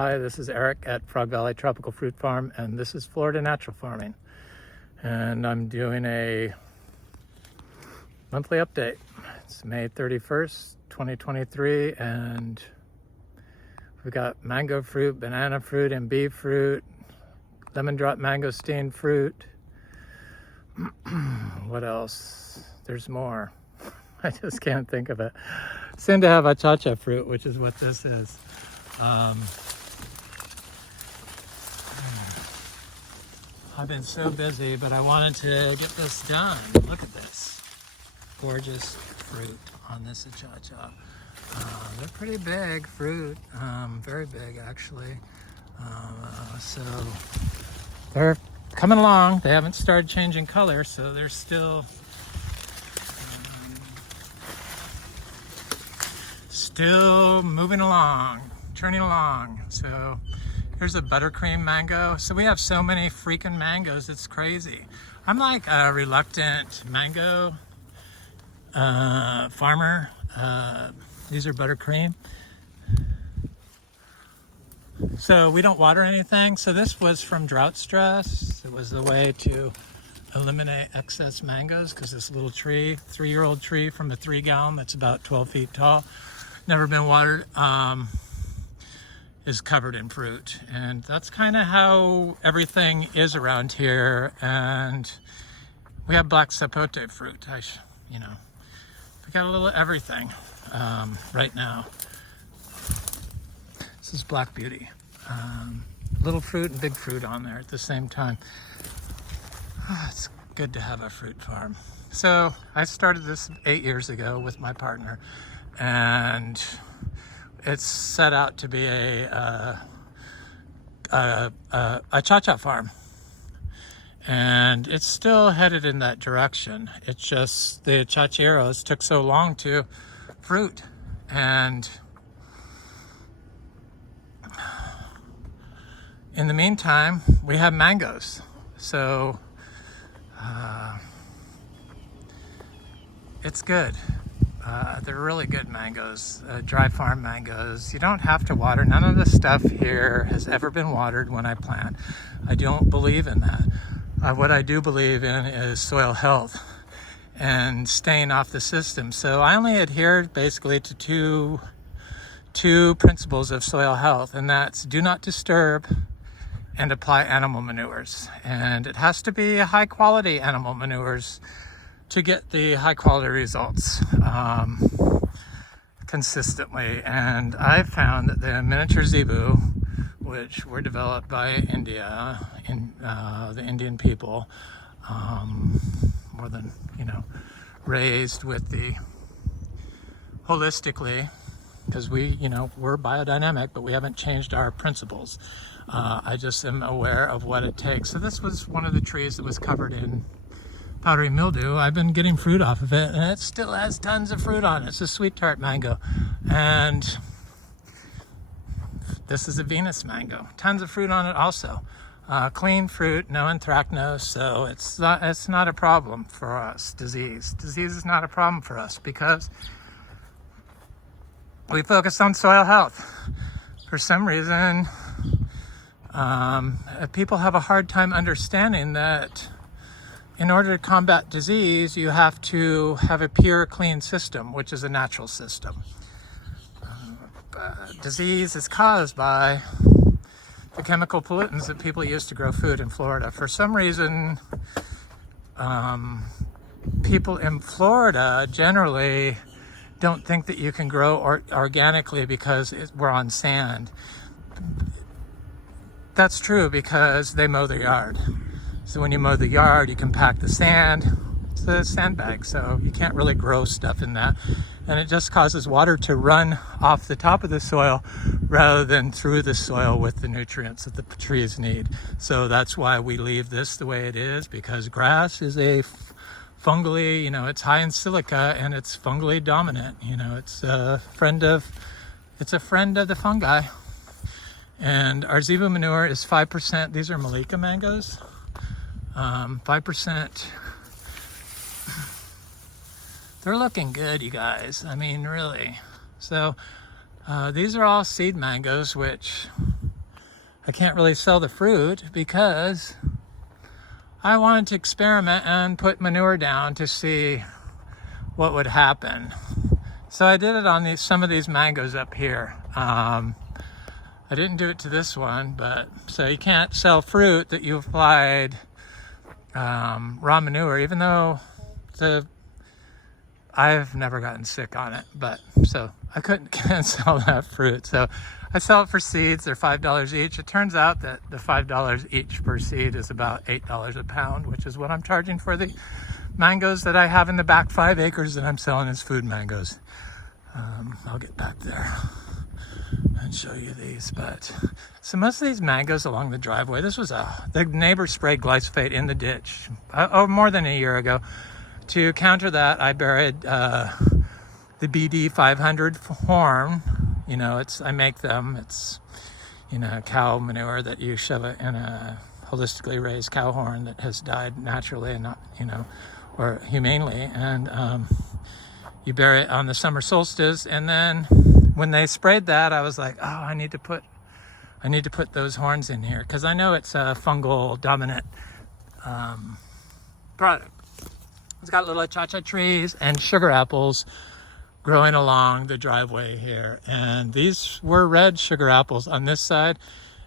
Hi, this is Eric at Frog Valley Tropical Fruit Farm, and this is Florida Natural Farming. And I'm doing a monthly update. It's May 31st, 2023, and we've got mango fruit, banana fruit, Imbe fruit, lemon drop mangosteen fruit. What else? There's more. I just can't think of it. Soon to have Achachairu fruit, which is what this is. I've been so busy, but I wanted to get this done. Look at this gorgeous fruit on this Achachairu. They're pretty big fruit, very big actually. So they're coming along. They haven't started changing color, so they're still moving along, turning along. So here's a buttercream mango. So we have so many freaking mangoes, it's crazy. I'm like a reluctant mango farmer. These are buttercream. So we don't water anything. So this was from drought stress. It was the way to eliminate excess mangoes, because this little tree, 3-year-old tree from a 3-gallon that's about 12 feet tall, never been watered, is covered in fruit. And that's kind of how everything is around here. And we have black sapote fruit. We got a little of everything right now. This is Black Beauty. Little fruit and big fruit on there at the same time. It's good to have a fruit farm. So I started this 8 years ago with my partner, and it's set out to be a cha-cha farm, and it's still headed in that direction. It's just the Achachairos took so long to fruit, and in the meantime we have mangoes. So it's good. They're really good mangoes, dry farm mangoes. You don't have to water. None of the stuff here has ever been watered when I plant. I don't believe in that. What I do believe in is soil health and staying off the system. So I only adhere basically to two principles of soil health, and that's do not disturb and apply animal manures. And it has to be high quality animal manures to get the high quality results consistently. And I found that the miniature zebu, which were developed by India, the Indian people, more than, raised with the holistically, because we're biodynamic, but we haven't changed our principles. I just am aware of what it takes. So this was one of the trees that was covered in powdery mildew. I've been getting fruit off of it, and it still has tons of fruit on it. It's a sweet tart mango. And this is a Venus mango. Tons of fruit on it also. Clean fruit, no anthracnose, so it's not a problem for us. Disease is not a problem for us because we focus on soil health. For some reason, people have a hard time understanding that in order to combat disease, you have to have a pure, clean system, which is a natural system. Disease is caused by the chemical pollutants that people use to grow food in Florida. For some reason, people in Florida generally don't think that you can grow organically because we're on sand. That's true because they mow their yard. So when you mow the yard, you compact the sand. It's a sandbag, so you can't really grow stuff in that. And it just causes water to run off the top of the soil rather than through the soil with the nutrients that the trees need. So that's why we leave this the way it is, because grass is a fungally, it's high in silica and it's fungally dominant. It's a friend of the fungi. And our zebu manure is 5%. These are Malika mangoes. 5%. They're looking good, you guys. I mean, really. So these are all seed mangoes, which I can't really sell the fruit because I wanted to experiment and put manure down to see what would happen. So I did it on some of these mangoes up here. I didn't do it to this one, but so you can't sell fruit that you applied raw manure, even though I've never gotten sick on it, but so I can't sell that fruit. So I sell it for seeds. They're $5 each. It turns out that the $5 each per seed is about $8 a pound, which is what I'm charging for the mangoes that I have in the back 5 acres that I'm selling as food mangoes. I'll get back there and show you these. But so most of these mangoes along the driveway, the neighbor sprayed glyphosate in the ditch more than a year ago. To counter that, I buried the BD 500 horn. You know, I make them. It's, you know, cow manure that you shove it in a holistically raised cow horn that has died naturally and not, you know, or humanely. And you bury it on the summer solstice. And then when they sprayed that, I was like, oh, I need to put those horns in here because I know it's a fungal dominant product. It's got little achachairu trees and sugar apples growing along the driveway here. And these were red sugar apples on this side.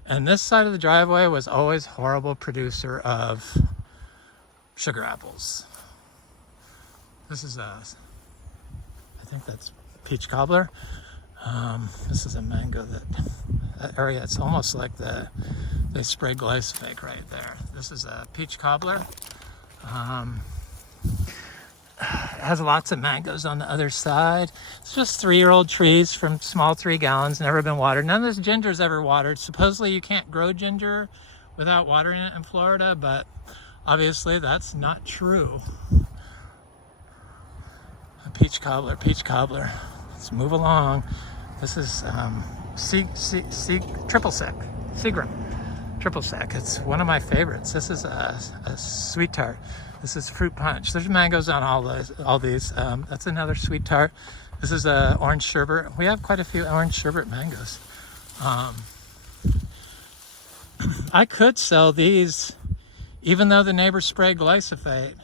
And this side of the driveway was always horrible producer of sugar apples. This is I think that's peach cobbler. This is a mango that area. It's almost like they spray glyphosate right there. This is a peach cobbler. It has lots of mangoes on the other side. It's just 3-year-old trees from small 3 gallons, never been watered. None of this ginger's ever watered. Supposedly you can't grow ginger without watering it in Florida, but obviously that's not true. A peach cobbler. Let's move along. This is triple sec, Seagram. Triple sec. It's one of my favorites. This is a sweet tart. This is fruit punch. There's mangoes on all these. That's another sweet tart. This is a orange sherbet. We have quite a few orange sherbet mangoes. I could sell these, even though the neighbors spray glyphosate,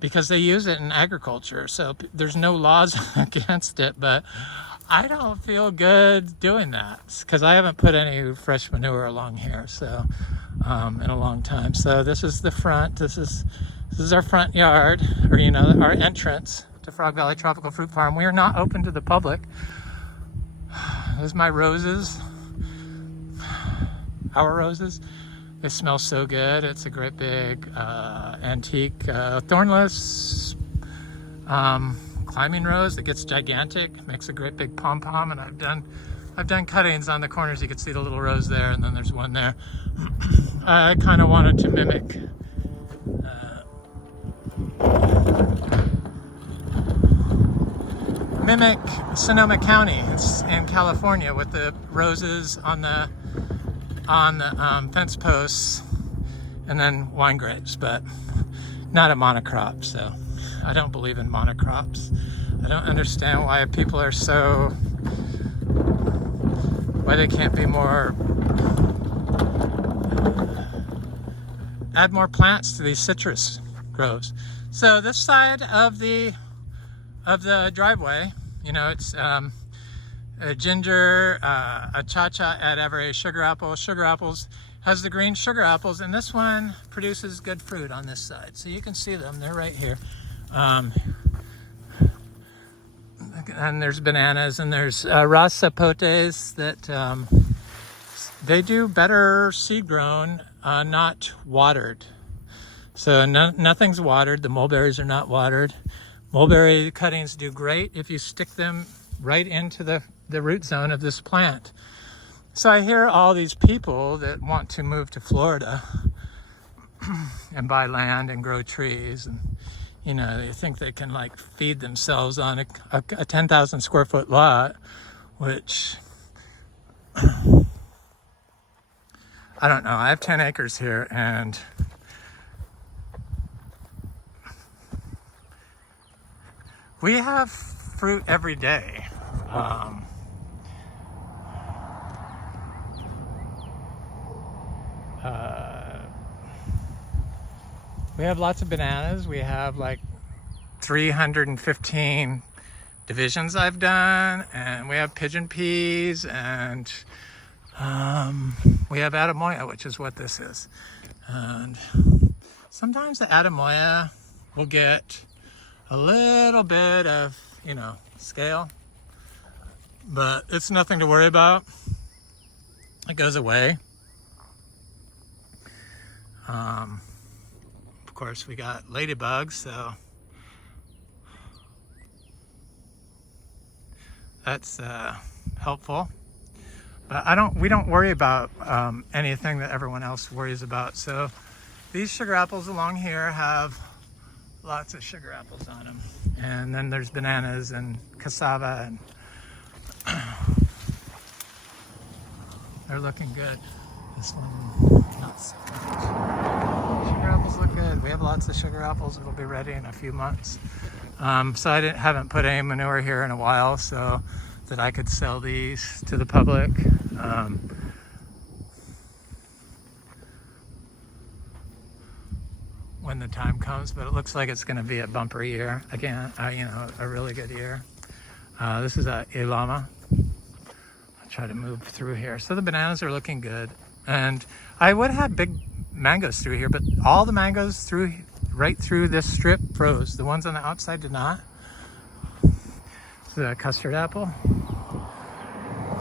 because they use it in agriculture. So there's no laws against it, but I don't feel good doing that because I haven't put any fresh manure along here. So in a long time. So this is the front. This is our front yard, or you know, our entrance to Frog Valley Tropical Fruit Farm. We are not open to the public. There's my roses. Our roses. They smell so good. It's a great big antique thornless climbing rose that gets gigantic. Makes a great big pom-pom, and I've done cuttings on the corners. You can see the little rose there, and then there's one there. I kind of wanted to mimic Sonoma County in California with the roses on the fence posts, and then wine grapes, but not a monocrop. So I don't believe in monocrops. I don't understand why people are so, why they can't be more, add more plants to these citrus groves. So this side of the driveway, you know, it's a ginger, a cha-cha at every sugar apples has the green sugar apples, and this one produces good fruit on this side. So you can see them, they're right here. And there's bananas, and there's ras zapotes that they do better seed grown, not watered. So nothing's watered. The mulberries are not watered. Mulberry cuttings do great if you stick them right into the root zone of this plant. So I hear all these people that want to move to Florida and buy land and grow trees, and you know, they think they can like feed themselves on a 10,000 square foot lot, which I don't know. I have 10 acres here, and we have fruit every day. We have lots of bananas. We have like 315 divisions I've done, and we have pigeon peas, and we have Adamoya, which is what this is. And sometimes the Adamoya will get a little bit of, you know, scale, but it's nothing to worry about. It goes away. Of course, we got ladybugs, so that's helpful. But we don't worry about anything that everyone else worries about. So these sugar apples along here have lots of sugar apples on them. And then there's bananas and cassava, and they're looking good. This one, not so much. Sugar apples look good. We have lots of sugar apples. It'll be ready in a few months. So I haven't put any manure here in a while, so that I could sell these to the public. When the time comes, but it looks like it's going to be a bumper year again. You know, a really good year. This is a Ilama. I'll try to move through here. So the bananas are looking good, and I would have big mangoes through here, but all the mangoes right through this strip froze. The ones on the outside did not. This is a custard apple.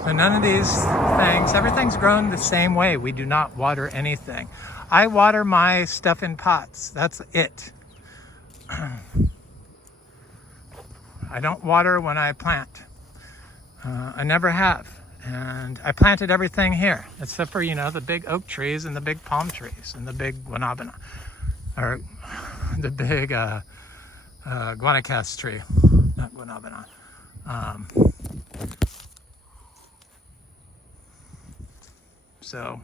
So none of these things, everything's grown the same way. We do not water anything. I water my stuff in pots. That's it. I don't water when I plant. I never have. And I planted everything here, except for, you know, the big oak trees and the big palm trees and the big guanabana, or the big guanacaste tree, not guanabana. So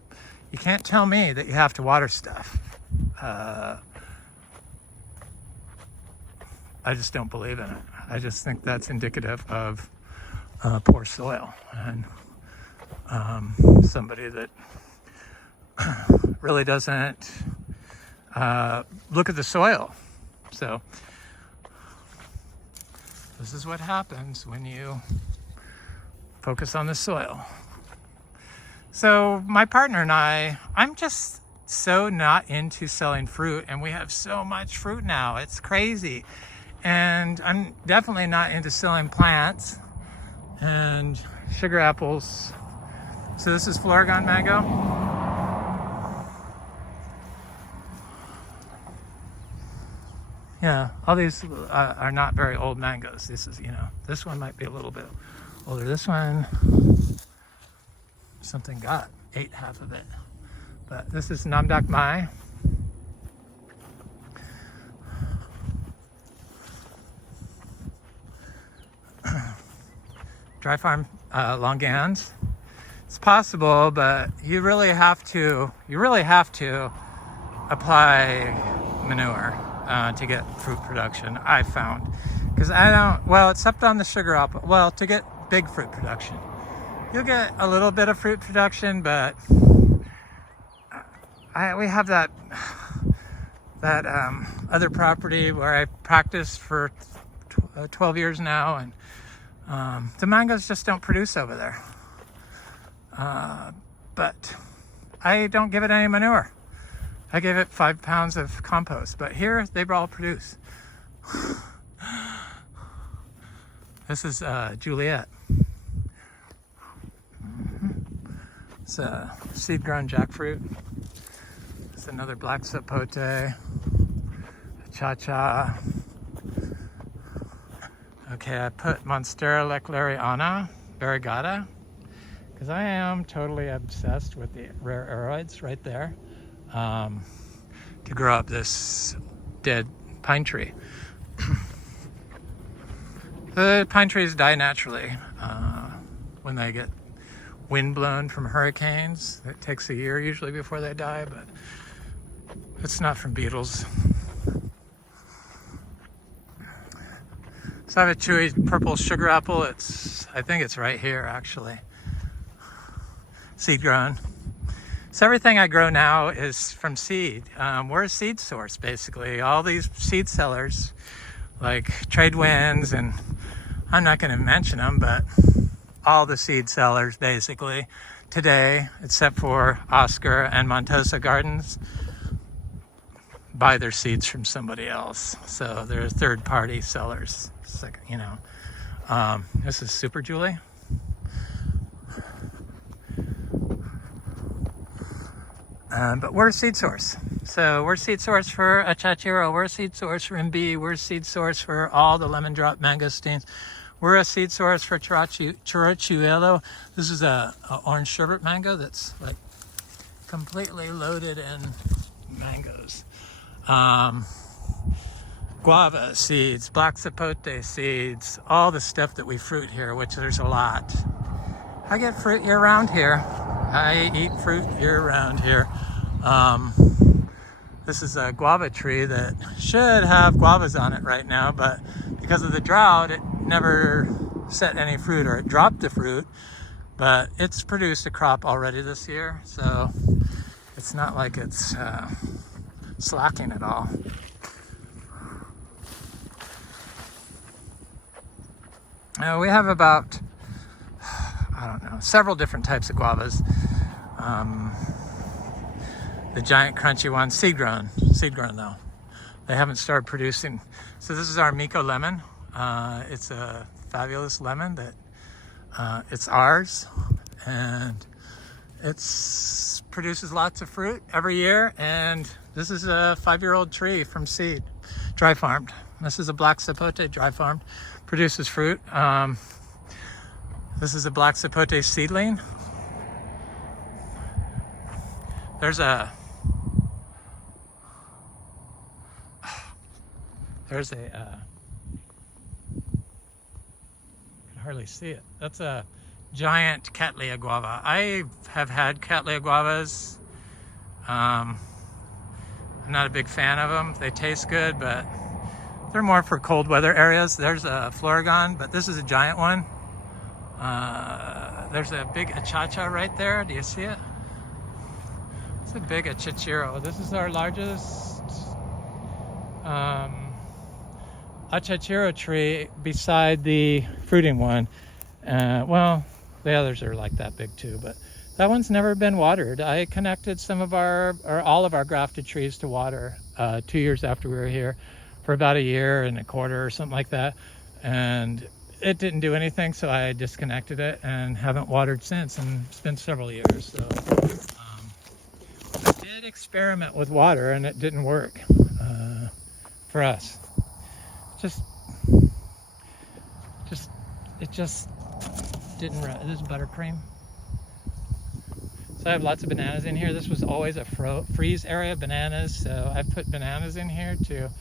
you can't tell me that you have to water stuff. I just don't believe in it. I just think that's indicative of poor soil and somebody that really doesn't look at the soil. So this is what happens when you focus on the soil. So my partner and I'm just so not into selling fruit, and we have so much fruit now. It's crazy. And I'm definitely not into selling plants and sugar apples. So this is Florigon mango. Yeah, all these are not very old mangoes. This is, you know, this one might be a little bit older. This one, something ate half of it. But this is Namdak Mai. Dry farm longans. It's possible, but you really have to apply manure to get fruit production, I've found. Because I don't, well, except on the sugar apple, well, to get big fruit production. You'll get a little bit of fruit production, but we have that other property where I practiced for 12 years now, and the mangoes just don't produce over there. But I don't give it any manure. I gave it 5 pounds of compost, but here they all produce. This is Juliet. It's a seed-grown jackfruit. It's another black sapote, cha-cha. Okay, I put Monstera leclerciana variegata because I am totally obsessed with the rare aroids right there to grow up this dead pine tree. The pine trees die naturally when they get wind blown from hurricanes. It takes a year usually before they die, but it's not from beetles. So I have a chewy purple sugar apple. I think it's right here actually. Seed grown. So everything I grow now is from seed. We're a seed source, basically. All these seed sellers, like Tradewinds, and I'm not going to mention them, but all the seed sellers, basically, today, except for Oscar and Montosa Gardens, buy their seeds from somebody else. So they're third-party sellers. It's like, you know, this is Super Julie. But we're a seed source. So we're a seed source for Achachairu, we're a seed source for Imbe, we're a seed source for all the lemon drop mangosteens. We're a seed source for Charichuelo. This is a orange sherbet mango that's like completely loaded in mangoes. Guava seeds, black sapote seeds, all the stuff that we fruit here, which there's a lot. I get fruit year round here. I eat fruit year round here. This is a guava tree that should have guavas on it right now, but because of the drought, it never set any fruit, or it dropped the fruit, but it's produced a crop already this year, so it's not like it's slacking at all. We have about, I don't know, several different types of guavas. The giant crunchy ones, seed grown though. They haven't started producing. So this is our Miko lemon. It's a fabulous lemon that it's ours, and it's produces lots of fruit every year. And this is a 5-year-old tree from seed, dry farmed. This is a black sapote, dry farmed, produces fruit. This is a black sapote seedling. There's a I can hardly see it. That's a giant Cattleya guava. I have had Cattleya guavas. I'm not a big fan of them. They taste good, but they're more for cold weather areas. There's a Floragon, but this is a giant one. There's a big Achacha right there. Do you see it? It's a big Achachairu. This is our largest Achachairu tree beside the fruiting one. Well, the others are like that big too, but that one's never been watered. I connected some of all of our grafted trees to water 2 years after we were here, for about 1.25 years or something like that, and it didn't do anything, so I disconnected it and haven't watered since, and it's been several years. So I did experiment with water, and it didn't work for us. It just didn't run. This is buttercream. So I have lots of bananas in here. This was always a freeze area, bananas, so I've put bananas in here to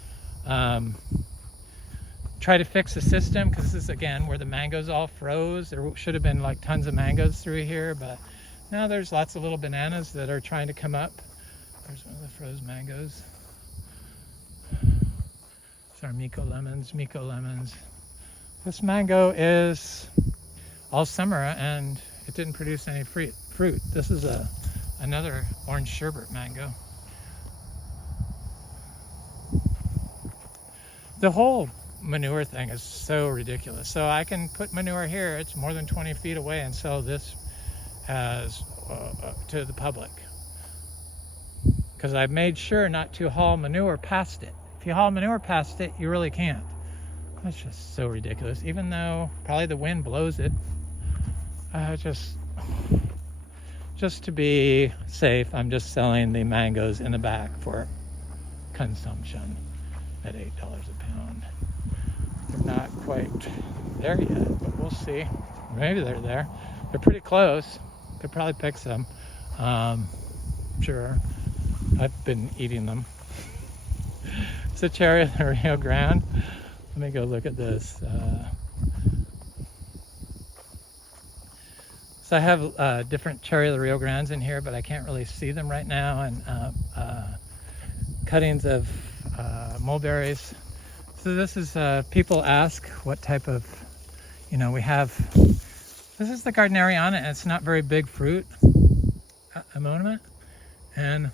try to fix the system, because this is again where the mangoes all froze. There should have been like tons of mangoes through here, but now there's lots of little bananas that are trying to come up. There's one of the froze mangoes. It's our Miko lemons. This mango is all summer and it didn't produce any fruit. This is another orange sherbet mango. The whole manure thing is so ridiculous. So I can put manure here, it's more than 20 feet away, and sell this as to the public, because I've made sure not to haul manure past it. If you haul manure past it, you really can't. That's just so ridiculous. Even though probably the wind blows it, just to be safe, I'm just selling the mangoes in the back for consumption at $8 a pound. They're not quite there yet, but we'll see. Maybe they're there. They're pretty close. Could probably pick some. Sure. I've been eating them. It's a cherry of the Rio Grande. Let me go look at this. So I have different cherry of the Rio Grandes in here, but I can't really see them right now. And cuttings of mulberries. So this is, people ask what type of, we have, this is the gardneriana, and it's not very big fruit. A moment. And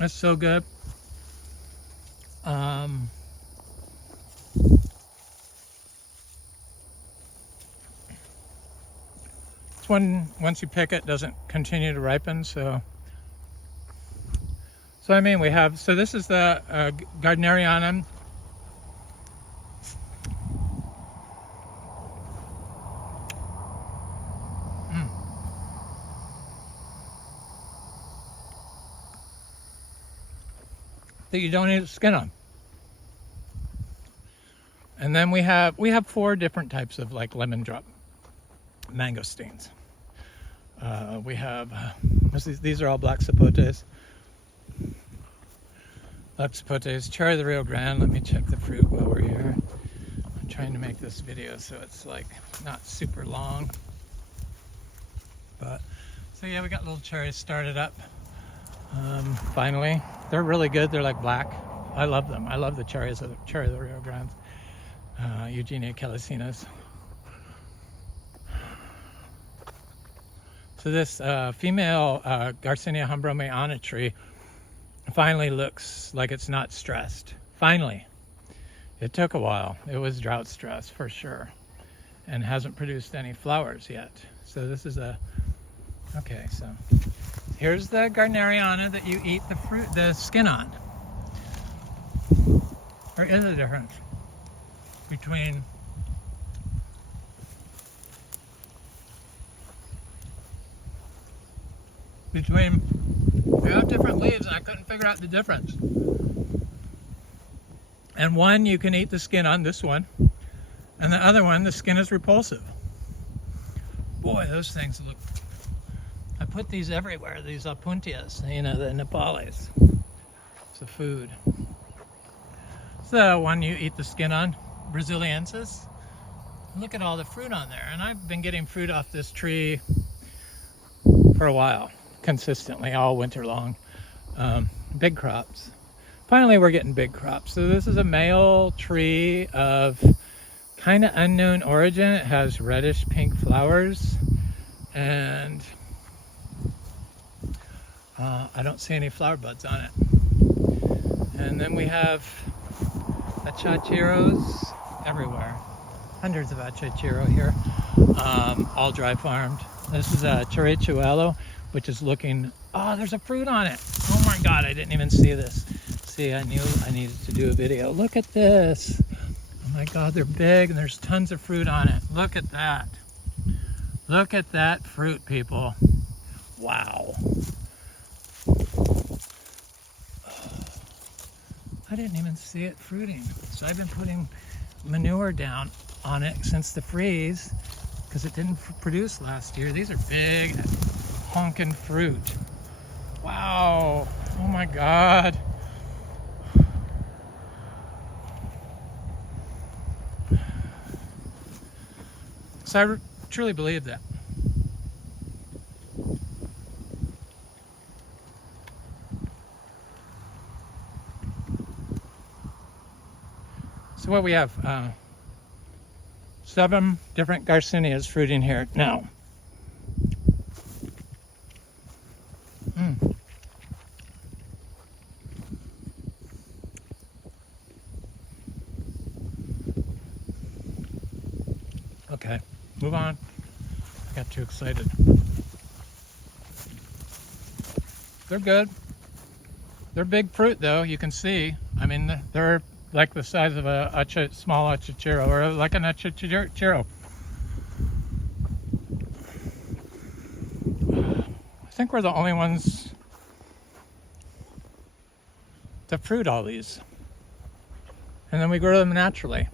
it's so good. This one, once you pick it, doesn't continue to ripen. So I mean, we have, so this is the gardneriana. That you don't eat the skin on. And then we have 4 different types of like lemon drop mangosteens. We have these are all black sapotes. Black sapotes, cherry of the Rio Grande. Let me check the fruit while we're here. I'm trying to make this video so it's like not super long. But so yeah, we got little cherries started up. Finally, they're really good. They're like black. I love them. I love the cherries of the cherry of the Rio Grande. Eugenia calicinas. So this female Garcinia humbromeana tree finally looks like it's not stressed. Finally. It took a while. It was drought stress for sure, and hasn't produced any flowers yet. So this is okay, so here's the gardneriana that you eat the skin on. There is a difference between they have different leaves, and I couldn't figure out the difference. And one you can eat the skin on, this one, and the other one the skin is repulsive. Boy, those things look, I put these everywhere, these apuntias, you know, the Nepales. It's a food. It's the one you eat the skin on, brasiliensis. Look at all the fruit on there. And I've been getting fruit off this tree for a while, consistently, all winter long. Big crops. Finally, we're getting big crops. So this is a male tree of kind of unknown origin. It has reddish pink flowers, and I don't see any flower buds on it. And then we have Achachairus everywhere. Hundreds of Achachairu here, all dry farmed. This is a Charichuelo, which is looking, oh, there's a fruit on it. Oh my God, I didn't even see this. See, I knew I needed to do a video. Look at this. Oh my God, they're big and there's tons of fruit on it. Look at that. Look at that fruit, people. Wow. I didn't even see it fruiting. So I've been putting manure down on it since the freeze because it didn't produce last year. These are big honking fruit. Wow. Oh my God. So I truly believe that. So what we have, 7 different Garcinias fruiting here now. Okay, move on. I got too excited. They're good. They're big fruit though, you can see. I mean, they're like the size of a small Achachairu, or like an Achachairu. I think we're the only ones to fruit all these. And then we grow them naturally.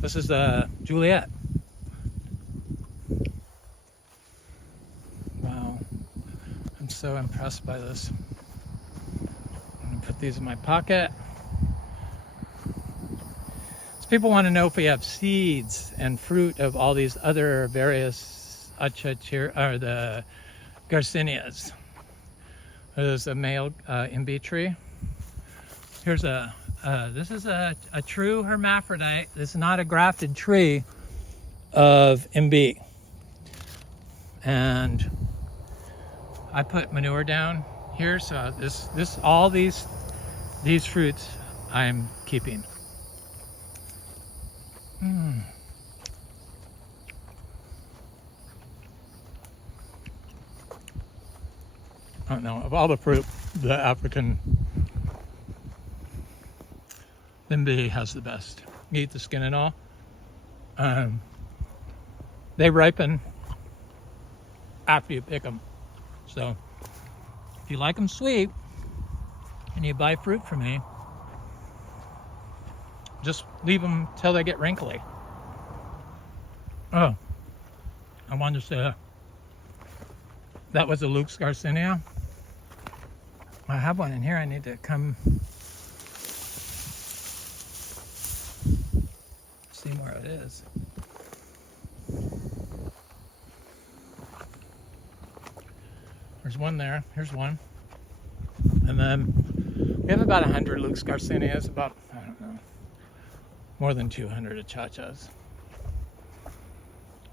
This is Juliet. Wow, I'm so impressed by this. I'm gonna put these in my pocket. So people want to know if we have seeds and fruit of all these other various Achachairu, or the Garcinias. There's a male Imbe tree. Here's a This is a true hermaphrodite. This is not a grafted tree of Imbe. And I put manure down here, so all these fruits I'm keeping. I don't know, of all the fruit, the African Imbe has the best. You eat the skin and all. They ripen after you pick them. So if you like them sweet and you buy fruit from me, just leave them till they get wrinkly. Oh, I wanted to say that was a Luke's Garcinia. I have one in here. I need to come see where it is. There's one there. Here's one. And then we have about 100 Luke's Garcinias, about, I don't know, more than 200 Achachas.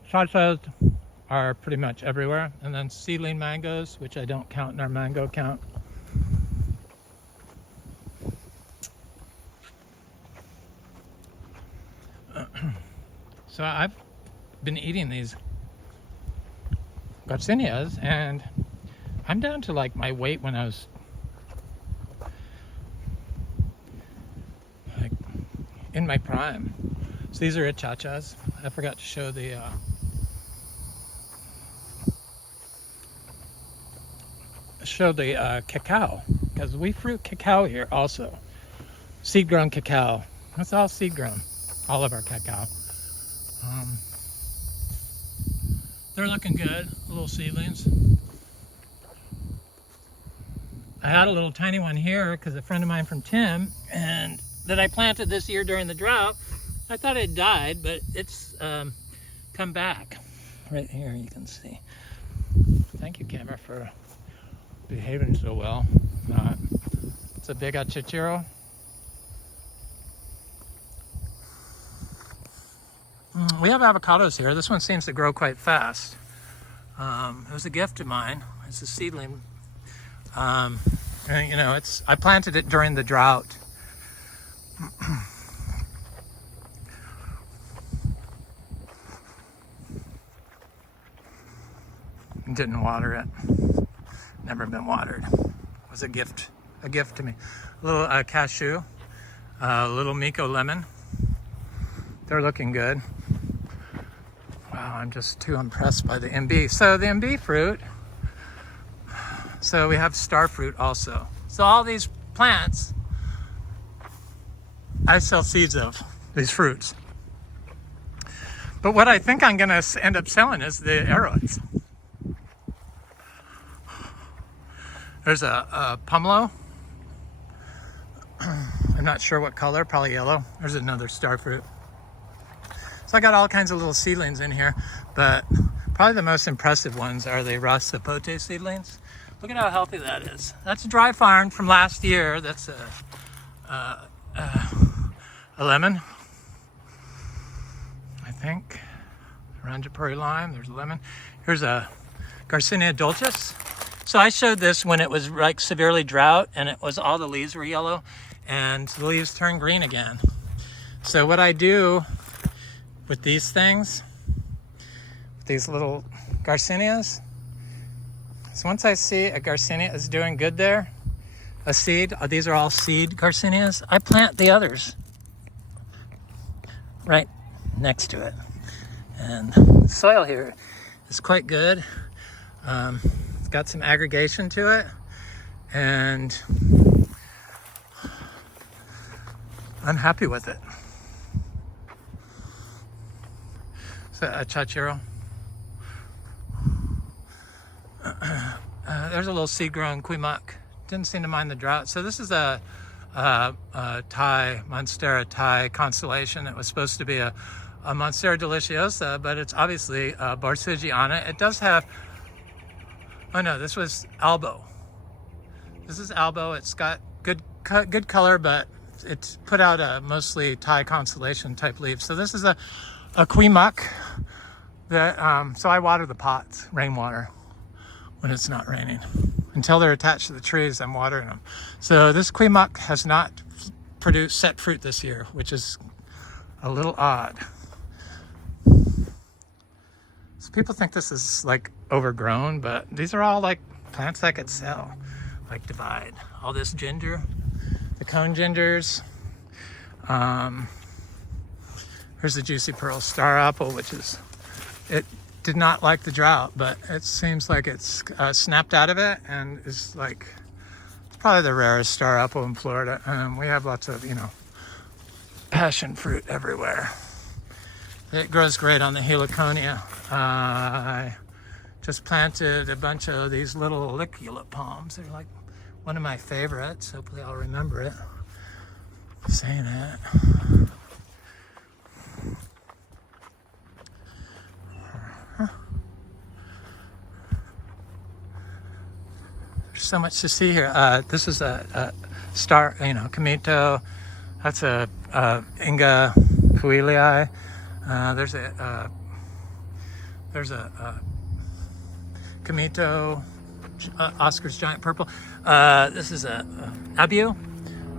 Achachas are pretty much everywhere. And then seedling mangoes, which I don't count in our mango count. So I've been eating these Garcinias, and I'm down to like my weight when I was like in my prime. So these are Achachas. I forgot to show the cacao, because we fruit cacao here also. Seed grown cacao. It's all seed grown. All of our cacao. They're looking good, little seedlings. I had a little tiny one here because a friend of mine from Tim, and that I planted this year during the drought. I thought it died, but it's come back. Right here you can see. Thank you, camera, for behaving so well. It's a big Achachairu. We have avocados here. This one seems to grow quite fast. It was a gift of mine. It's a seedling. And you know, I planted it during the drought. Didn't water it. Never been watered. It was a gift to me. A little cashew, a little Miko lemon. They're looking good. Wow, I'm just too impressed by the Imbe. So the Imbe fruit, so we have star fruit also. So all these plants, I sell seeds of these fruits. But what I think I'm gonna end up selling is the arrowheads. There's a pomelo. I'm not sure what color, probably yellow. There's another star fruit. So I got all kinds of little seedlings in here, but probably the most impressive ones are the sapote seedlings. Look at how healthy that is. That's a dry farm from last year. That's a lemon, I think. Ranjapuri lime, there's a lemon. Here's a Garcinia dulcis. So I showed this when it was like severely drought and it was all the leaves were yellow and the leaves turn green again. So what I do with these things, these little Garcinias, so once I see a Garcinia is doing good there, a seed, these are all seed Garcinias, I plant the others right next to it. And the soil here is quite good. It's got some aggregation to it, and I'm happy with it. So Achachairu. There's a little seed-grown quimak. Didn't seem to mind the drought. So this is a Thai, Monstera Thai constellation. It was supposed to be a Monstera deliciosa, but it's obviously Barsigiana. It does have, oh no, this was Albo. This is Albo. It's got good color, but it's put out a mostly Thai constellation type leaves. So this is a queemuck that, so I water the pots, rainwater, when it's not raining. Until they're attached to the trees, I'm watering them. So this queemuck has not produced set fruit this year, which is a little odd. So people think this is like overgrown, but these are all like plants I could sell, like divide. All this ginger, the cone gingers. Here's the juicy pearl star apple, which is, it did not like the drought, but it seems like it's snapped out of it and is like, it's probably the rarest star apple in Florida. We have lots of, you know, passion fruit everywhere. It grows great on the heliconia. I just planted a bunch of these little licula palms. They're like one of my favorites. Hopefully I'll remember it. Saying it. There's so much to see here. This is a star, you know, Camito. That's a Inga Fuilii. There's a Camito, Oscar's giant purple. This is a abu.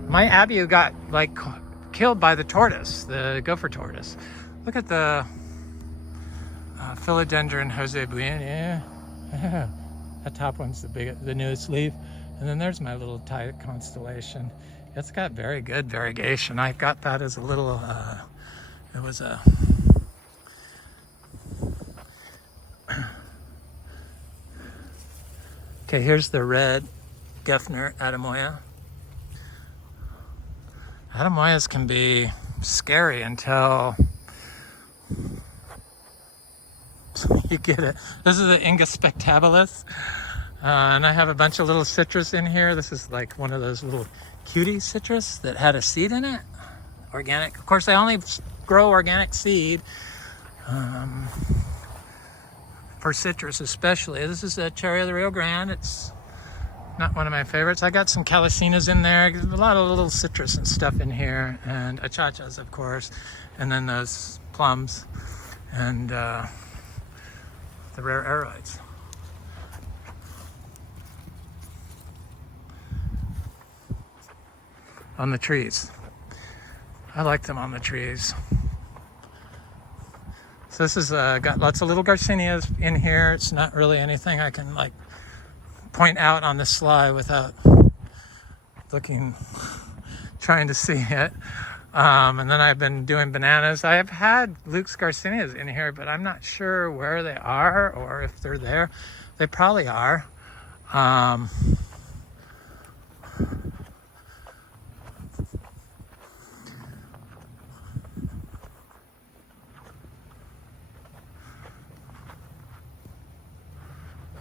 My abu got like killed by the tortoise, the gopher tortoise. Look at the philodendron Jose Buena. That top one's the newest leaf. And then there's my little Thai constellation. It's got very good variegation. I got that as a little, it was a, okay, here's the red Gefner Adamoya. Adamoyas can be scary until you get it. This is the Inga spectabilis. And I have a bunch of little citrus in here. This is like one of those little cutie citrus that had a seed in it. Organic. Of course, I only grow organic seed for citrus especially. This is a cherry of the Rio Grande. It's not one of my favorites. I got some calicinas in there. A lot of little citrus and stuff in here. And achachas, of course. And then those plums. And the rare aroids. On the trees. I like them on the trees. So this is got lots of little Garcinias in here. It's not really anything I can like point out on the sly without trying to see it. And then I've been doing bananas. I have had Luke's Garcinias in here, but I'm not sure where they are or if they're there. They probably are.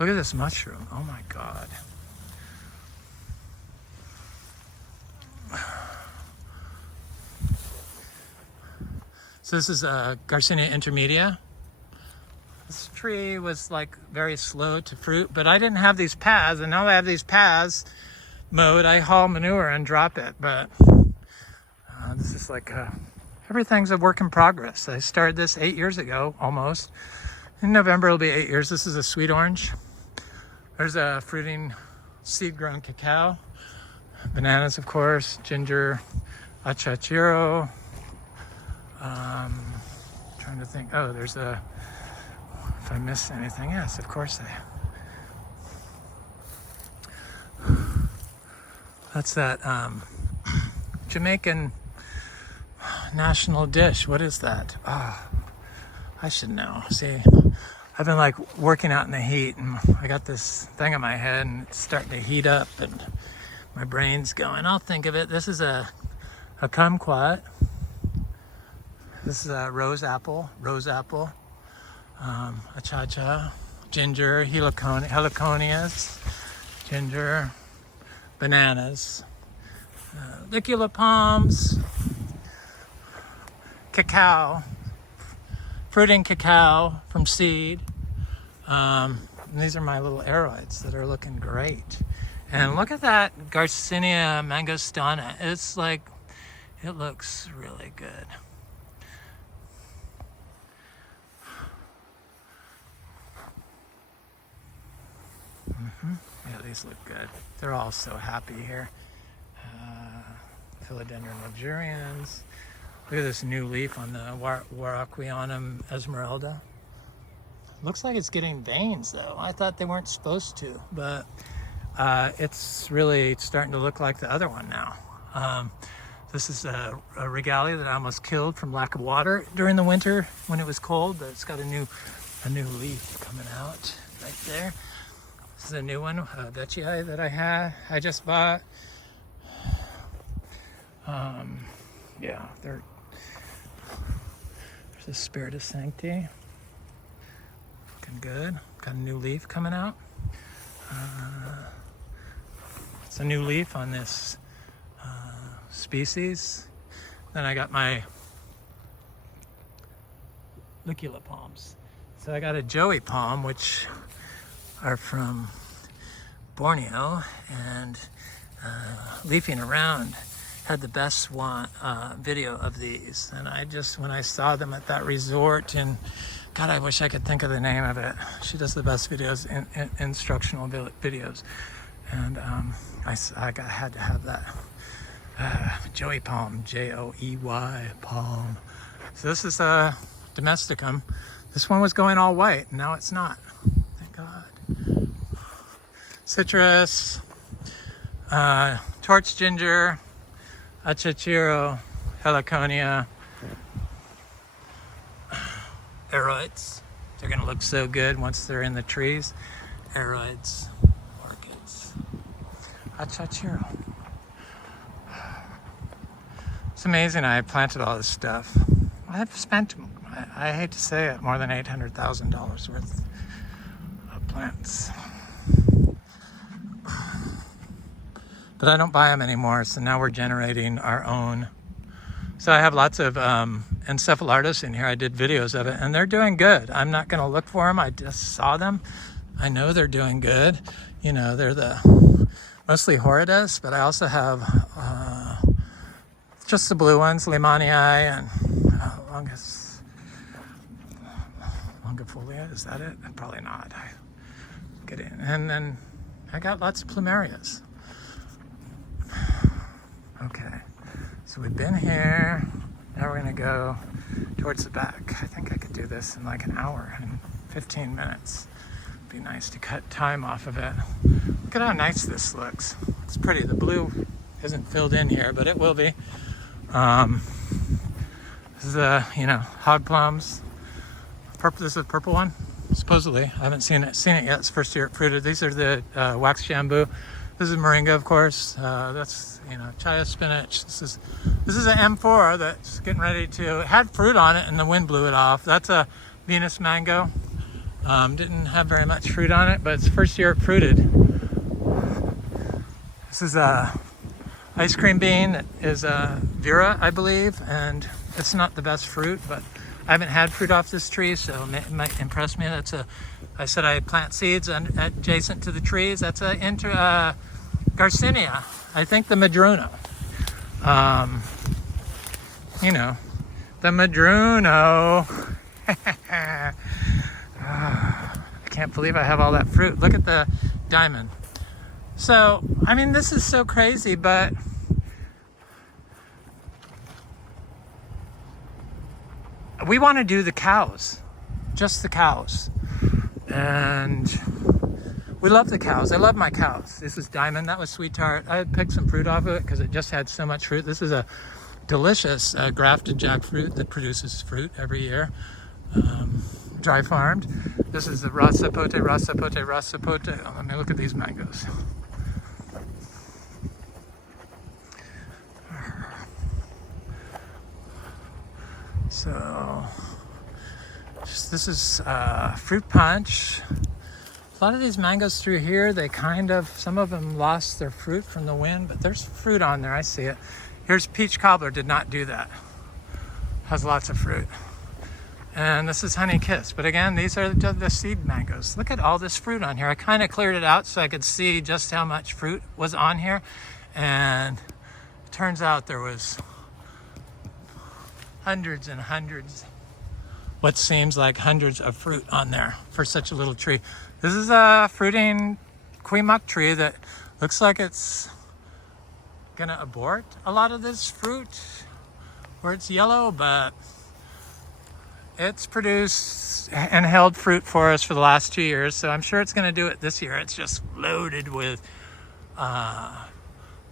Look at this mushroom. Oh my God. So this is a Garcinia intermedia. This tree was like very slow to fruit, but I didn't have these paths, and now that I have these paths mowed, I haul manure and drop it. But this is like everything's a work in progress. I started this 8 years ago, almost. In November it'll be 8 years. This is a sweet orange. There's a fruiting seed-grown cacao. Bananas, of course. Ginger, Achachairu. Trying to think. Oh, there's a. If I missed anything, yes, of course that's that Jamaican national dish. What is that? I should know. See, I've been like working out in the heat, and I got this thing on my head, and it's starting to heat up, and my brain's going. I'll think of it. This is a kumquat. This is a rose apple, achacha, ginger, heliconias, ginger, bananas, licula palms, cacao, fruiting cacao from seed. And these are my little aroids that are looking great. And look at that Garcinia mangostana. It's like It looks really good. Yeah, these look good. They're all so happy here. Philodendron luxurians. Look at this new leaf on the Warocqueanum esmeralda. Looks like it's getting veins though. I thought they weren't supposed to, but it's really starting to look like the other one now. This is a regalia that I almost killed from lack of water during the winter when it was cold, but it's got a new leaf coming out right there. This is a new one, Vecchii, that I just bought. Yeah, there's a Spiritus Sancti. Looking good. Got a new leaf coming out. It's a new leaf on this species. Then I got my Lucula palms. So I got a Joey palm, which are from Borneo, and leafing around had the best video of these. And when I saw them at that resort, and God, I wish I could think of the name of it. She does the best videos, instructional videos. And I had to have that Joey palm, Joey palm. So this is a domesticum. This one was going all white, now it's not. Thank God. Citrus, torch ginger, Achachairu, heliconia, aroids. They're gonna look so good once they're in the trees. Aroids, orchids, Achachairu. It's amazing I planted all this stuff. I've spent, I hate to say it, more than $800,000 worth of plants. But I don't buy them anymore, so now we're generating our own. So I have lots of encephalartis in here. I did videos of it, and they're doing good. I'm not going to look for them. I just saw them. I know they're doing good. You know, they're mostly horridas, but I also have just the blue ones, Limanii and longifolia. Is that it? Probably not. Get in. And then I got lots of plumerias. Okay, so we've been here. Now we're gonna go towards the back. I think I could do this in like an hour and 15 minutes. Be nice to cut time off of it. Look at how nice this looks. It's pretty. The blue isn't filled in here, but it will be. This is hog plums. Purple. This is a purple one, supposedly. I haven't seen it yet. It's first year it fruited. These are the wax shambu. This is moringa, of course. That's chaya spinach. This is an M4 that's getting ready to. It had fruit on it, and the wind blew it off. That's a Venus mango. Didn't have very much fruit on it, but it's the first year it fruited. This is a ice cream bean that is a Vera, I believe, and it's not the best fruit, but I haven't had fruit off this tree, so it might impress me. I said I plant seeds adjacent to the trees. That's a Garcinia. I think the Madruno. The Madruno. I can't believe I have all that fruit. Look at the diamond. So, I mean, this is so crazy, but we want to do the cows, just the cows. And we love the cows. I love my cows. This is diamond. That was sweet tart. I picked some fruit off of it because it just had so much fruit. This is a delicious grafted jackfruit that produces fruit every year. Dry farmed. This is the rasapote. Oh, let me look at these mangoes. So this is fruit punch. A lot of these mangoes through here, some of them lost their fruit from the wind, but there's fruit on there. I see it. Here's peach cobbler. Did not do that. Has lots of fruit. And this is honey kiss. But again, these are the seed mangoes. Look at all this fruit on here. I kind of cleared it out so I could see just how much fruit was on here. And it turns out there was hundreds and hundreds, what seems like hundreds of fruit on there for such a little tree. This is a fruiting quemock tree that looks like it's gonna abort a lot of this fruit where it's yellow, but it's produced and held fruit for us for the last 2 years, so I'm sure it's gonna do it this year. It's just loaded with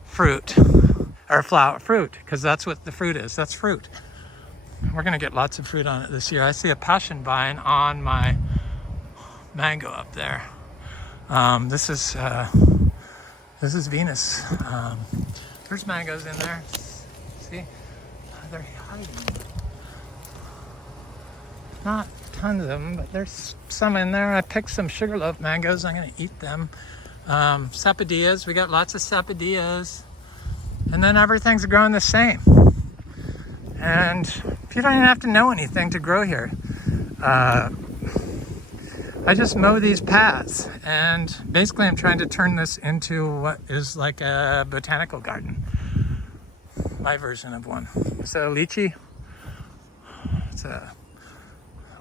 fruit, or flower fruit, because that's what the fruit is. That's fruit. We're gonna get lots of fruit on it this year. I see a passion vine on my mango up there. This is Venus. There's mangoes in there. See, they're hiding. Not tons of them, but there's some in there. I picked some sugarloaf mangoes. I'm gonna eat them. Sapodillas. We got lots of sapodillas, and then everything's growing the same. And you don't even have to know anything to grow here. I just mow these paths, and basically I'm trying to turn this into what is like a botanical garden. My version of one. So lychee, it's a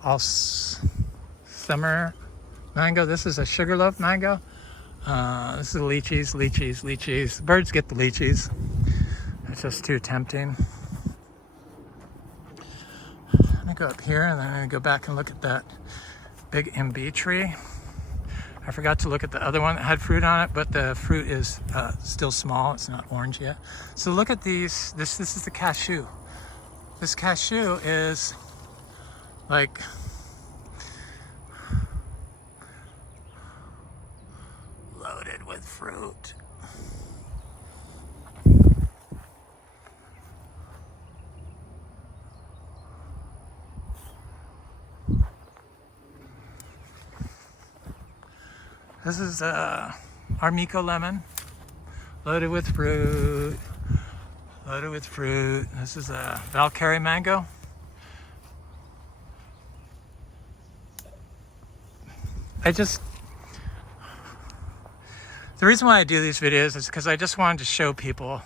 all summer mango. This is a sugarloaf mango. This is lychees. Birds get the lychees. It's just too tempting. I'm gonna go up here and then I'm gonna go back and look at that big Imbe tree. I forgot to look at the other one that had fruit on it, but the fruit is still small. It's not orange yet. So look at these. This is the cashew. This cashew is like loaded with fruit. This is Armico lemon, loaded with fruit. This is a Valkyrie mango. The reason why I do these videos is because I just wanted to show people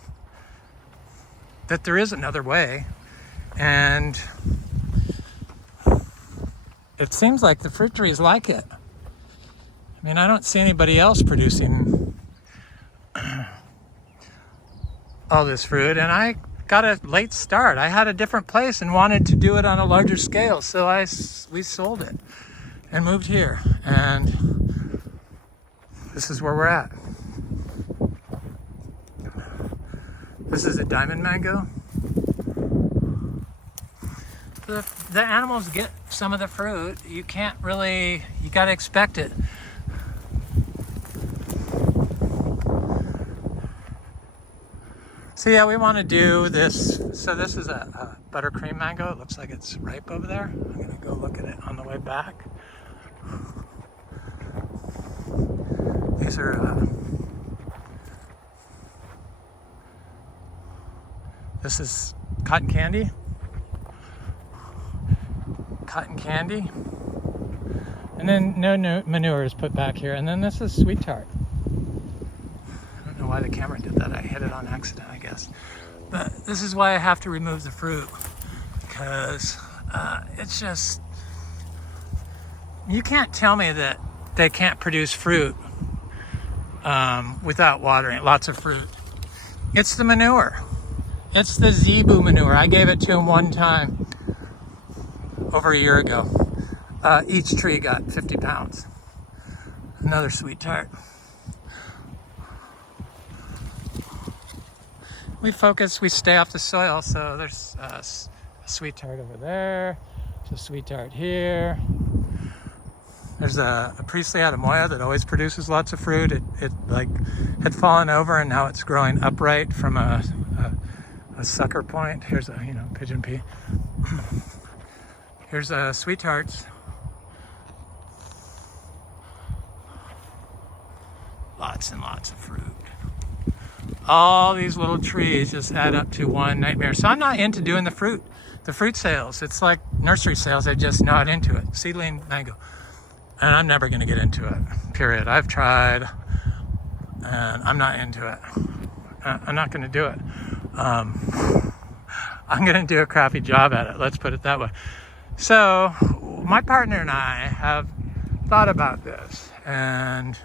that there is another way, and it seems like the fruit trees like it. I mean, I don't see anybody else producing all this fruit, and I got a late start. I had a different place and wanted to do it on a larger scale, so we sold it and moved here, and this is where we're at. This is a diamond mango. The animals get some of the fruit. You gotta expect it. So yeah, we want to do this. So this is a buttercream mango. It looks like it's ripe over there. I'm gonna go look at it on the way back. These are, this is cotton candy. And then no manure is put back here. And then this is sweet tart. I don't know why the camera did that. I hit it on accident, I guess. But this is why I have to remove the fruit, because it's just, you can't tell me that they can't produce fruit without watering. Lots of fruit. It's the manure. It's the zebu manure. I gave it to him one time over a year ago. Each tree got 50 pounds. Another sweet tart. We stay off the soil, so there's a sweet tart over there. There's a sweet tart here. There's a Priestley Adamoya that always produces lots of fruit. It like had fallen over and now it's growing upright from a sucker point. Here's a pigeon pea. Here's sweet tarts. Lots and lots of fruit. All these little trees just add up to one nightmare. So I'm not into doing the fruit sales. It's like nursery sales. I'm just not into it. Seedling mango. And I'm never going to get into it, period. I've tried, and I'm not into it. I'm not going to do it. I'm gonna do a crappy job at it. Let's put it that way. So my partner and I have thought about this, and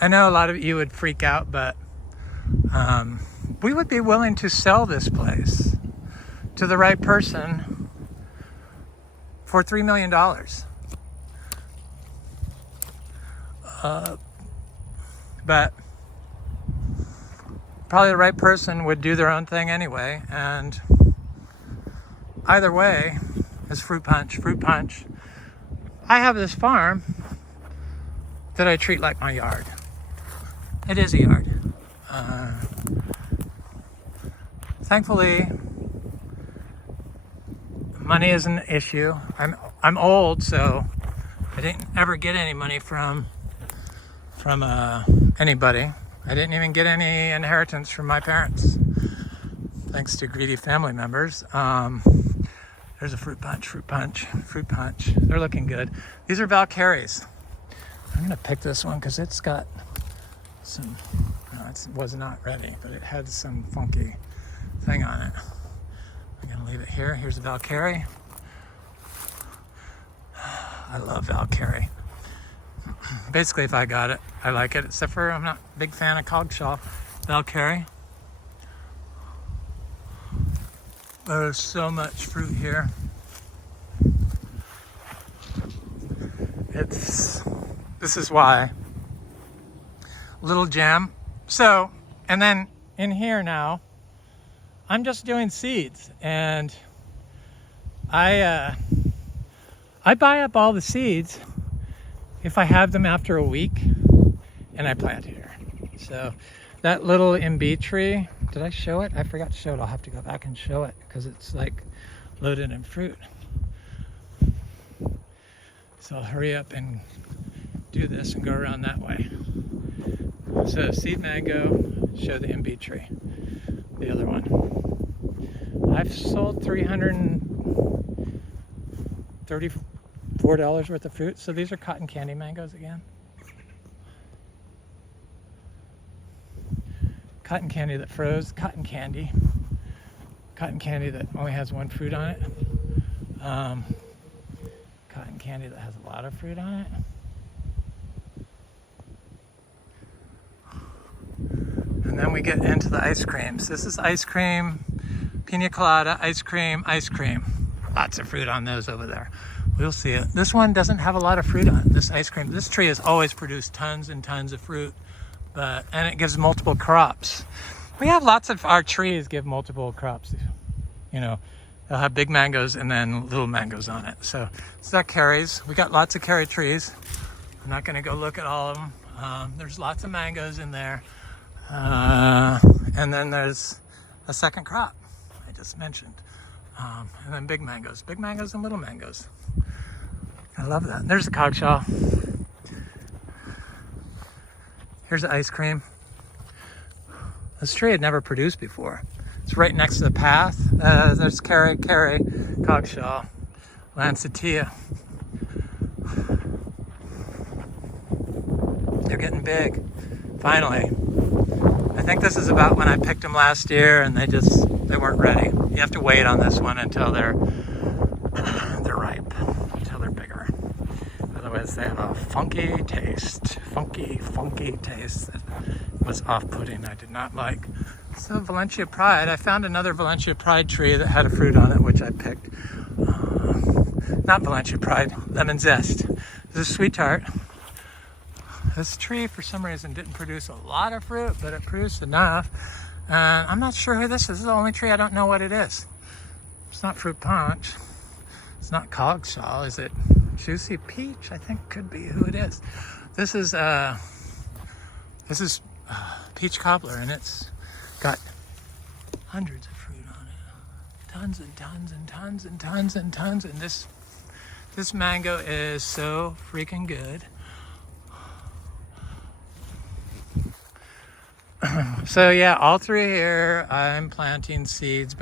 I know a lot of you would freak out, but we would be willing to sell this place to the right person for $3 million. But probably the right person would do their own thing anyway, and either way is fruit punch. I have this farm that I treat like my yard. It is a yard. Thankfully, money isn't an issue. I'm old, so I didn't ever get any money from anybody. I didn't even get any inheritance from my parents, thanks to greedy family members. There's a fruit punch. They're looking good. These are Valkyries. I'm gonna pick this one because it's got some, no, it was not ready, but it had some funky thing on it. I'm gonna leave it here. Here's a Valkyrie. I love Valkyrie. Basically, if I got it, I like it, except for I'm not a big fan of Cogshaw. Valkyrie. There's so much fruit here. This is why. Little gem. So, and then in here now, I'm just doing seeds, and I buy up all the seeds if I have them after a week, and I plant here. So that little Imbe tree, did I show it? I forgot to show it. I'll have to go back and show it because it's like loaded in fruit. So I'll hurry up and do this and go around that way. So seed mango, show the Imbe tree, the other one. I've sold $334 worth of fruit. So these are cotton candy mangoes again. Cotton candy that froze, cotton candy that only has one fruit on it. Cotton candy that has a lot of fruit on it. And then we get into the ice creams. This is ice cream, pina colada, ice cream. Lots of fruit on those over there. We'll see it. This one doesn't have a lot of fruit on it. This ice cream, this tree has always produced tons and tons of fruit, and it gives multiple crops. We have lots of our trees give multiple crops. You know, they'll have big mangoes and then little mangoes on it. So that carries. We got lots of carry trees. I'm not going to go look at all of them. There's lots of mangoes in there. And then there's a second crop I just mentioned. And then big mangoes and little mangoes. I love that. There's the cogshaw. Here's the ice cream. This tree had never produced before. It's right next to the path. There's carry, cogshaw, lancettia. They're getting big, finally. I think this is about when I picked them last year, and they weren't ready. You have to wait on this one until they're ripe, until they're bigger. Otherwise, they have a funky taste that was off-putting. I did not like. So Valencia Pride, I found another Valencia Pride tree that had a fruit on it, which I picked. Not Valencia Pride, lemon zest. This is sweet tart. This tree, for some reason, didn't produce a lot of fruit, but it produced enough. And I'm not sure who this is. This is the only tree I don't know what it is. It's not fruit punch. It's not cogshaw. Is it juicy peach? I think could be who it is. This is peach cobbler, and it's got hundreds of fruit on it. Tons and tons and tons and tons and tons. And this mango is so freaking good. So yeah, all through here, I'm planting seeds,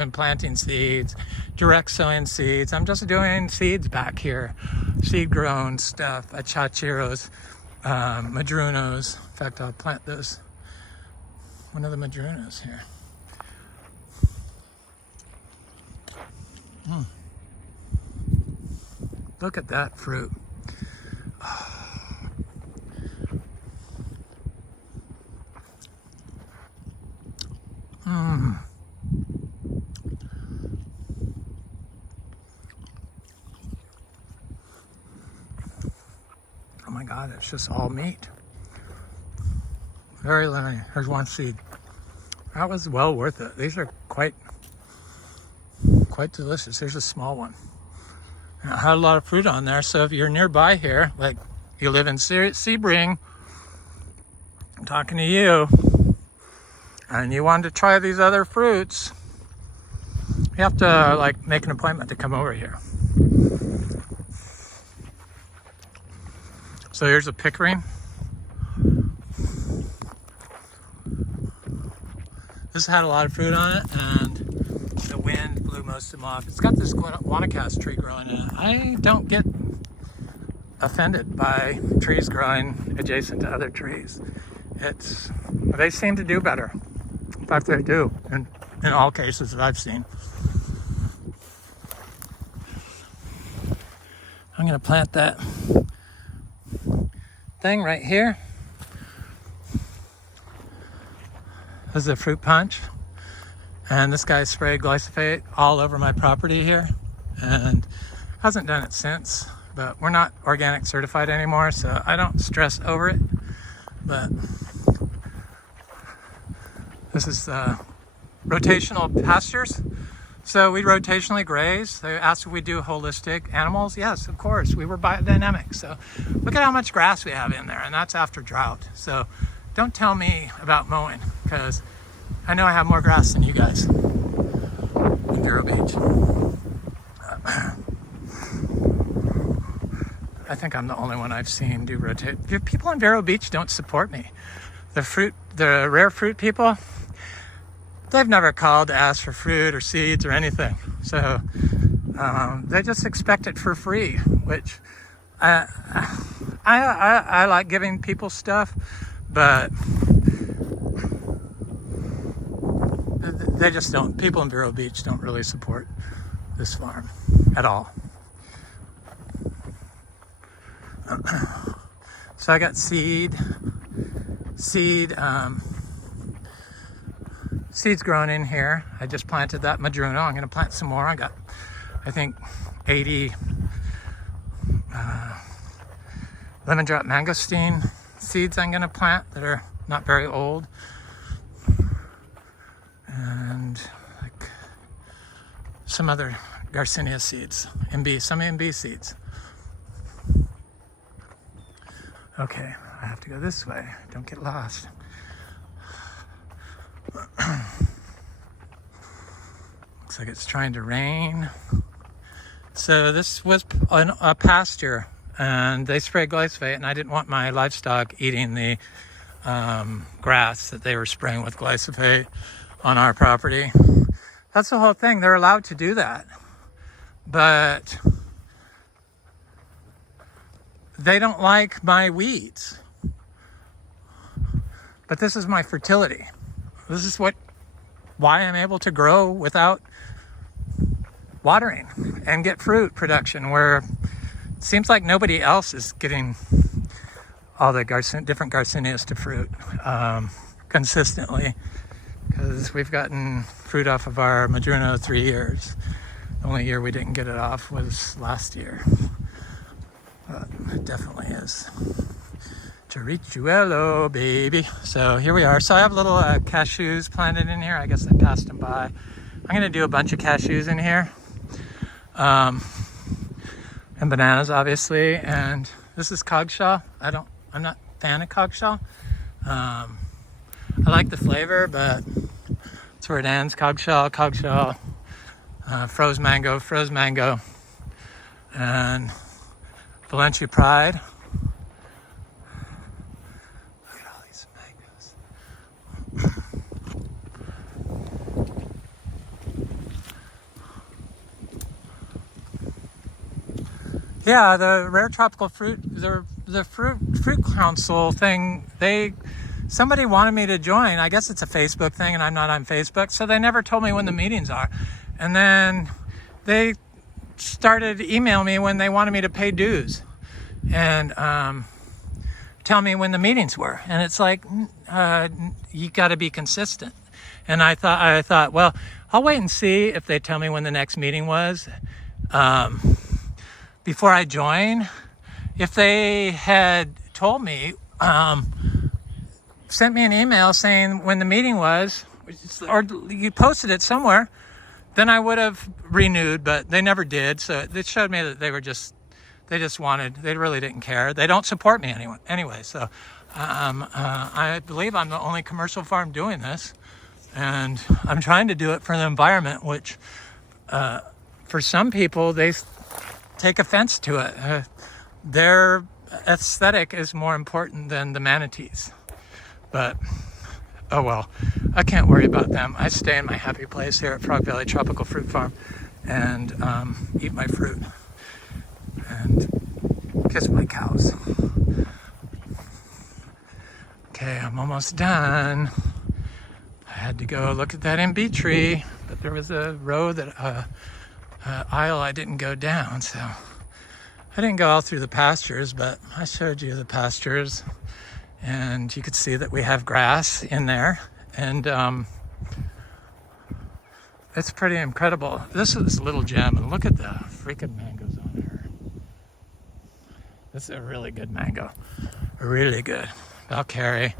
direct sowing seeds. I'm just doing seeds back here, seed grown stuff, Achachairu's, Madrunos. In fact, I'll plant those one of the Madrunas here. Look at that fruit. Oh my God, it's just all meat. Very lemony. Here's one seed. That was well worth it. These are quite delicious. Here's a small one. I had a lot of fruit on there, so if you're nearby here, like you live in Sebring, I'm talking to you, and you want to try these other fruits, you have to like make an appointment to come over here. So here's a pickering. This had a lot of fruit on it, and the wind blew most of them off. It's got this guanacaste tree growing in it. I don't get offended by trees growing adjacent to other trees. They seem to do better. In fact, they do in all cases that I've seen. I'm gonna plant that thing right here. This is a fruit punch, and this guy sprayed glyphosate all over my property here and hasn't done it since, but we're not organic certified anymore, so I don't stress over it. But this is rotational pastures. So we rotationally graze. They asked if we do holistic animals. Yes, of course. We were biodynamic. So look at how much grass we have in there, and that's after drought. So don't tell me about mowing, because I know I have more grass than you guys in Vero Beach. I think I'm the only one I've seen do rotate. People in Vero Beach don't support me. The rare fruit people, they've never called to ask for fruit or seeds or anything. So they just expect it for free, which I like giving people stuff, but they just don't. People in Vero Beach don't really support this farm at all. So I got seeds growing in here. I just planted that Madruno. I'm going to plant some more. I got, I think, 80 lemon drop mangosteen seeds I'm going to plant that are not very old. And like some other Garcinia seeds, some Imbe seeds. Okay, I have to go this way. Don't get lost. Looks like it's trying to rain. So this was a pasture, and they sprayed glyphosate, and I didn't want my livestock eating the grass that they were spraying with glyphosate on our property. That's the whole thing. They're allowed to do that, but they don't like my weeds. But this is my fertility. This is why I'm able to grow without watering and get fruit production, where it seems like nobody else is getting all the different Garcinias to fruit consistently, because we've gotten fruit off of our Madruno 3 years. The only year we didn't get it off was last year. But it definitely is. Charichuelo, baby. So here we are. So I have little cashews planted in here. I guess I passed them by. I'm going to do a bunch of cashews in here. And bananas, obviously. And this is cogshaw. I'm not a fan of cogshaw. I like the flavor, but that's where it ends. Cogshaw, froze mango, and Valencia Pride. Look at all these mangoes. Yeah, the rare tropical fruit, the fruit council thing, they somebody wanted me to join. I guess it's a Facebook thing and I'm not on Facebook. So they never told me when the meetings are. And then they started emailing me when they wanted me to pay dues and tell me when the meetings were. And it's like, you got to be consistent. And I thought, well, I'll wait and see if they tell me when the next meeting was before I join. If they had told me, sent me an email saying when the meeting was, or you posted it somewhere, then I would have renewed, but they never did. So it showed me that they really didn't care. They don't support me anyway. So I believe I'm the only commercial farm doing this, and I'm trying to do it for the environment, which for some people, they take offense to it. Their aesthetic is more important than the manatees. But, oh well, I can't worry about them. I stay in my happy place here at Frog Valley Tropical Fruit Farm and eat my fruit and kiss my cows. Okay, I'm almost done. I had to go look at that Imbe tree, but there was a row that aisle I didn't go down, so I didn't go all through the pastures, but I showed you the pastures, and you could see that we have grass in there, and it's pretty incredible. This is Little Gem, and look at the freaking mangoes on her. This is a really good mango, really good. Valkyrie.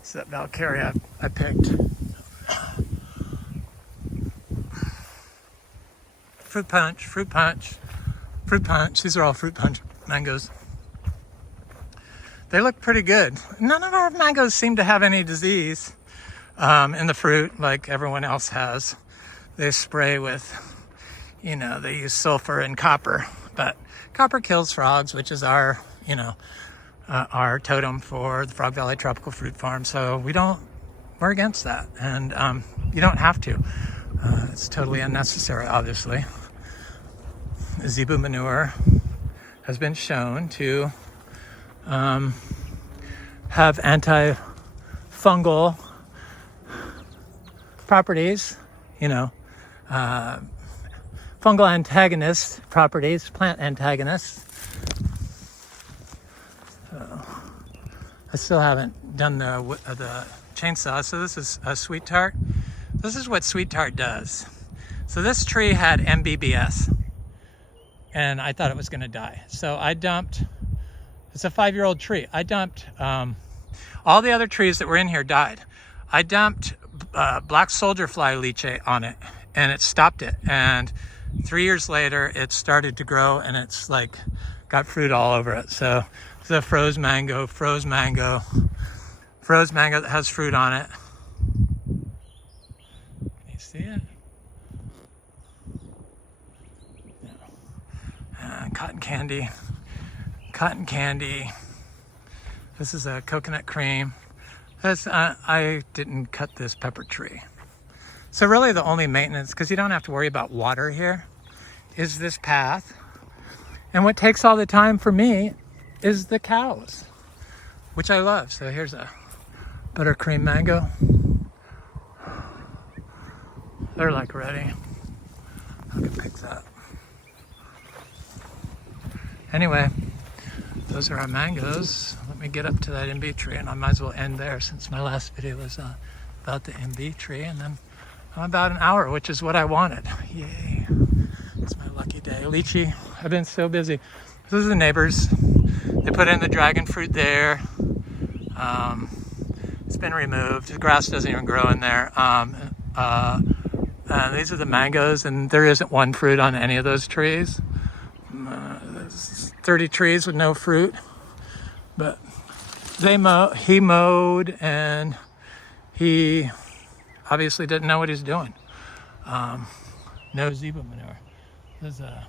It's that Valkyrie I picked. Fruit punch. These are all fruit punch mangoes. They look pretty good. None of our mangoes seem to have any disease in the fruit like everyone else has. They spray with, they use sulfur and copper, but copper kills frogs, which is our totem for the Frog Valley Tropical Fruit Farm. So we're against that, and you don't have to. It's totally unnecessary, obviously. Zebu manure has been shown to have antifungal properties, fungal antagonist properties, plant antagonists. So, I still haven't done the chainsaw. So this is a sweet tart. This is what sweet tart does. So this tree had MBBS, and I thought it was going to die. So I dumped. It's a 5-year-old tree. I dumped all the other trees that were in here died. I dumped black soldier fly lychee on it, and it stopped it. And 3 years later, it started to grow, and it's like got fruit all over it. So it's a froze mango that has fruit on it. Can you see it? No. Cotton candy. This is a coconut cream. I didn't cut this pepper tree. So really the only maintenance, because you don't have to worry about water here, is this path. And what takes all the time for me is the cows, which I love. So here's a buttercream mango. They're like ready. I can pick that. Anyway, those are our mangoes. Let me get up to that Imbe tree, and I might as well end there since my last video was about the Imbe tree, and then I'm about an hour, which is what I wanted. Yay. It's my lucky day. Lychee, I've been so busy. Those are the neighbors. They put in the dragon fruit there. It's been removed. The grass doesn't even grow in there. These are the mangoes, and there isn't one fruit on any of those trees. There's 30 trees with no fruit, but he mowed, and he obviously didn't know what he's doing. No zebra manure. There's a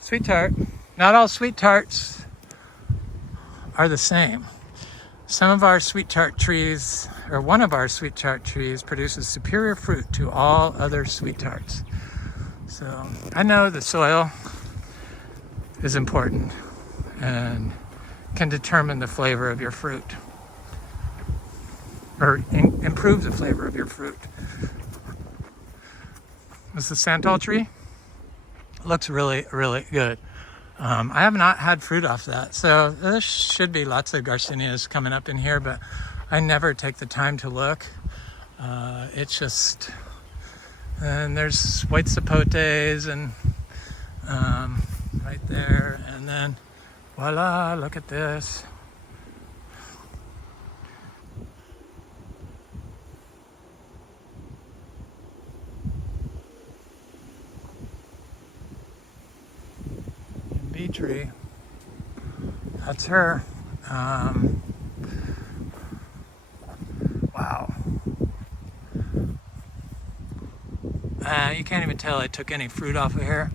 sweet tart. Not all sweet tarts are the same. Some of our sweet tart trees, or one of our sweet tart trees, produces superior fruit to all other sweet tarts. So I know the soil is important and can determine the flavor of your fruit, or improve the flavor of your fruit. This is the santal tree. It looks really, really good. I have not had fruit off that, so there should be lots of Garcinias coming up in here, but I never take the time to look. It's just, and there's white sapotes and right there, and then voila, look at this. Imbe tree. That's her. Wow. You can't even tell I took any fruit off of here.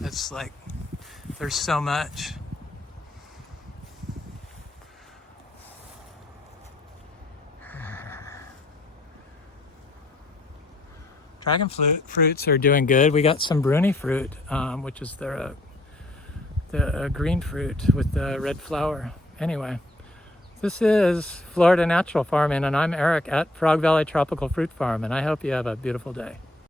It's like, there's so much. Dragon fruits are doing good. We got some bruni fruit, which is the green fruit with the red flower. Anyway, this is Florida Natural Farming, and I'm Eric at Frog Valley Tropical Fruit Farm, and I hope you have a beautiful day.